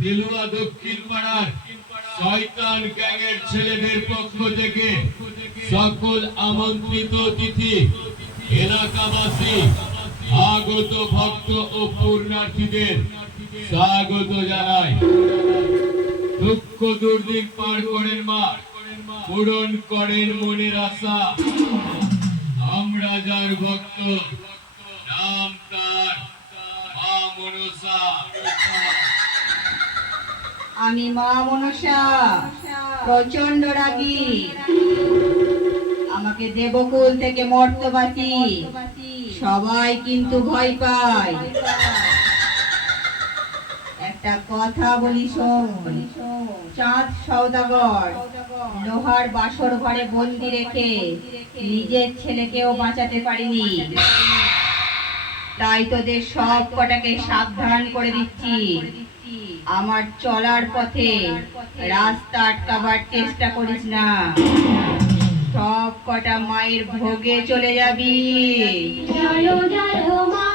বেলুয়া দক্ষিণ পাড়ার শয়তান গ্যাংয়ের ছেলেদের পক্ষ থেকে সকল আমন্ত্রিত অতিথি, এলাকাবাসী, আগত ভক্ত ও পূর্ণার্থীদের স্বাগত জানাই। দুঃখ দুর্দিন পার করেন মা, পূরণ করেন মনের আশা। আমরা যার ভক্ত, নাম তার মা মনসা। আমি মা মনসা, প্রচন্ড রাগী। আমাকে দেবকুল থেকে মর্তবাসী সবাই কিন্তু ভয় পায়। একটা কথা বলি শোন, চাঁদ সওদাগর লোহার বাসর ঘরে বন্দি রেখে নিজের ছেলেকেও বাঁচাতে পারিনি। তাই তোদের সব কটাকে সাবধান করে দিচ্ছি, আমার চলার পথে রাস্তা আটকাবার চেষ্টা করিস না। সব কটা মায়ের ভোগে চলে যাবি। চলো চলো মা